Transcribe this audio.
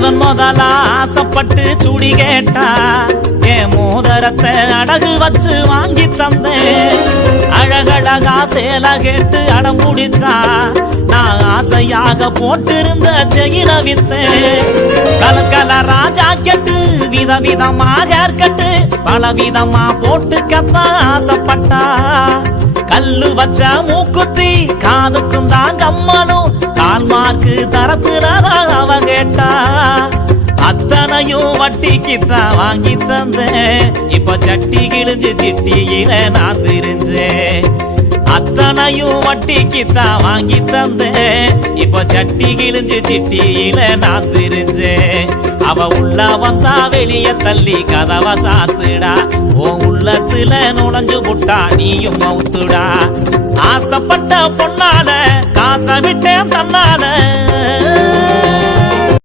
முதலா ஆசைப்பட்டு சுடி கேட்டா என் மோதிரத்தை அடகு வச்சு வாங்கி தந்தேன். அழகழகா சேல கேட்டு அடம் முடிச்சா நான் ஆசையாக போட்டிருந்த செயின வித்தேன். கலக்கல ராஜா கெட்டு விதவிதமா ஹேர் கட்டு பல விதமா போட்டுக்கத்தா ஆசைப்பட்டா. கல்லு வச்ச மூக்குத்தி காதுக்கும் தான் கம்மனும் கால் மார்க்கு தரத்துலதான் அவ கேட்டா. அத்தனையும் வட்டிக்குத்தான் வாங்கி தந்தேன். இப்ப சட்டி கிழிஞ்சு சிட்டியில நான் தெரிஞ்சேன். அத்தனையும் வட்டிக்குத்தான் வாங்கி தந்தேன். இப்ப சட்டி கிழிஞ்சு சிட்டியில நான் தெரிஞ்சேன். அவ உள்ள வந்தா வெளிய தள்ளி கதவ சாத்துடா. ஓ உள்ளத்துல நுழைஞ்சு புட்டா நீயும் மவுத்துடா. ஆசைப்பட்ட பொண்ணால காசை விட்டேன் தன்னால.